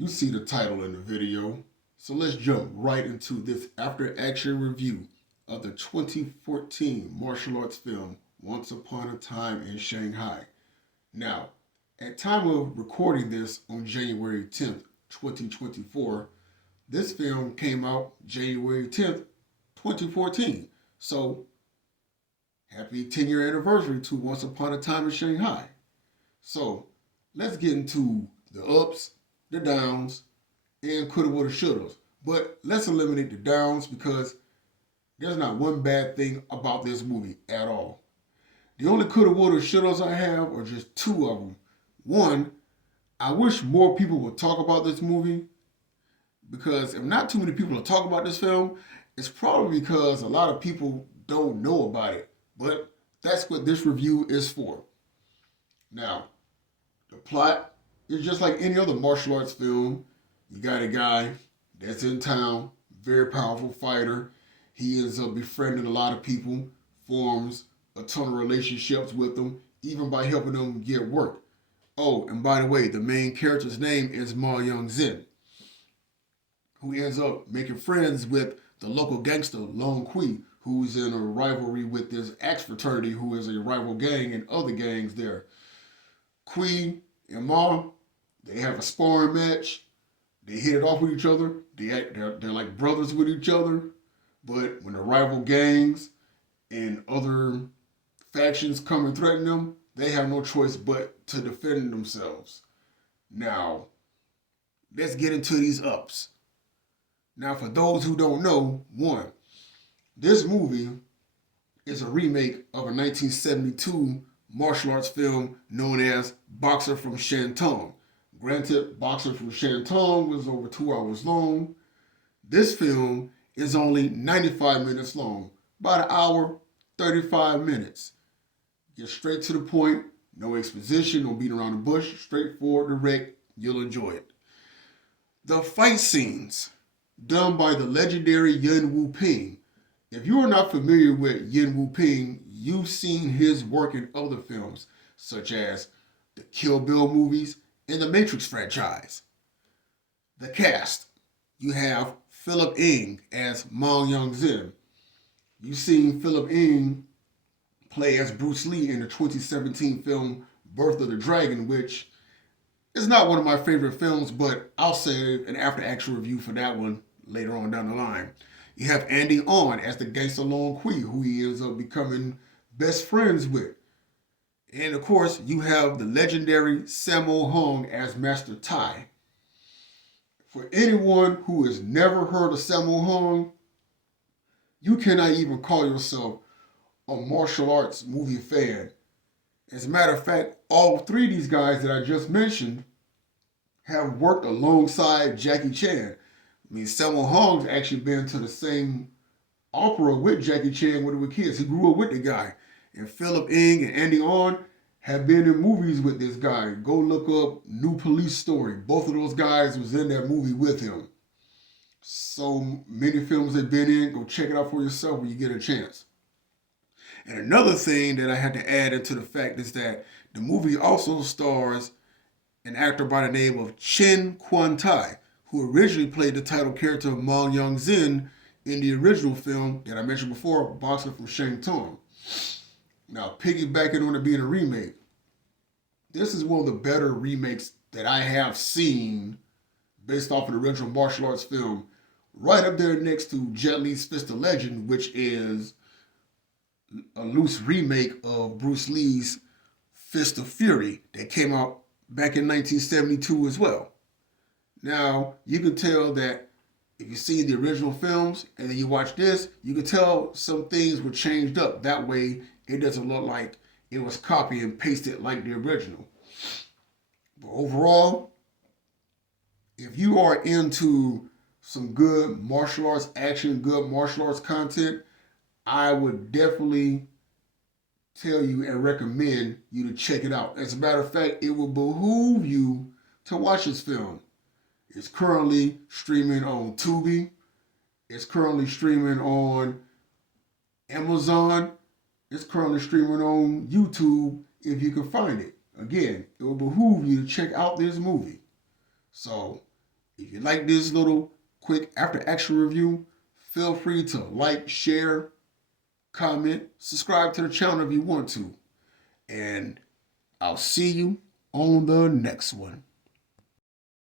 You see the title in the video. So let's jump right into this after action review of the 2014 martial arts film Once Upon a Time in Shanghai. Now, at time of recording this on January 10th, 2024, this film came out January 10th, 2014. So, happy 10-year anniversary to Once Upon a Time in Shanghai. So, let's get into the ups, the downs, and coulda, woulda, shouldas. But let's eliminate the downs because there's not one bad thing about this movie at all. The only coulda, woulda, shouldas I have are just two of them. One, I wish more people would talk about this movie because if not too many people are talking about this film, it's probably because a lot of people don't know about it. But that's what this review is for. Now, the plot is just like any other martial arts film. You got a guy that's in town, very powerful fighter. He ends up befriending a lot of people, forms a ton of relationships with them, even by helping them get work. Oh, and by the way, the main character's name is Ma Young Zin, who ends up making friends with the local gangster Long Kui, who's in a rivalry with this Axe fraternity, who is a rival gang and other gangs there. Kui and Ma, they have a sparring match. They hit it off with each other. They're like brothers with each other. But when the rival gangs and other factions come and threaten them, they have no choice but to defend themselves. Now, let's get into these ups. Now, for those who don't know, one, this movie is a remake of a 1972 martial arts film known as Boxer from Shantung. Granted, Boxer from Shantung was over 2 hours long. This film is only 95 minutes long, about an hour, 35 minutes. Get straight to the point, no exposition, no beating around the bush, straightforward, direct, you'll enjoy it. The fight scenes done by the legendary Yuen Wu Ping. If you are not familiar with Yuen Wu Ping, you've seen his work in other films, such as the Kill Bill movies and the Matrix franchise. The cast, you have Philip Ng as Mao Young Zin. You've seen Philip Ng play as Bruce Lee in the 2017 film Birth of the Dragon, which is not one of my favorite films, but I'll save an after action review for that one later on down the line. You have Andy On as the gangster Long Kui, who he ends up becoming best friends with. And of course, you have the legendary Sammo Hung as Master Tai. For anyone who has never heard of Sammo Hung, you cannot even call yourself a martial arts movie fan. As a matter of fact, all three of these guys that I just mentioned have worked alongside Jackie Chan. I mean, Sammo Hung's actually been to the same opera with Jackie Chan when they were kids. He grew up with the guy. And Philip Ng and Andy On have been in movies with this guy. Go look up New Police Story. Both of those guys was in that movie with him. So many films they've been in. Go check it out for yourself when you get a chance. And another thing that I had to add into the fact is that the movie also stars an actor by the name of Chen Quan Tai, who originally played the title character of Mao Young Zin in the original film that I mentioned before, Boxer from Shantung. Now, piggybacking on it being a remake, this is one of the better remakes that I have seen based off of the original martial arts film, right up there next to Jet Li's Fist of Legend, which is a loose remake of Bruce Lee's Fist of Fury that came out back in 1972 as well. Now, you can tell that if you see the original films and then you watch this, you can tell some things were changed up. That way, it doesn't look like it was copied and pasted like the original. But overall, if you are into some good martial arts action, good martial arts content, I would definitely tell you and recommend you to check it out. As a matter of fact, it will behoove you to watch this film. It's currently streaming on Tubi. It's currently streaming on Amazon. It's currently streaming on YouTube if you can find it. Again, it will behoove you to check out this movie. So, If you like this little quick after action review, feel free to like, share, comment, subscribe to the channel if you want to. And I'll see you on the next one.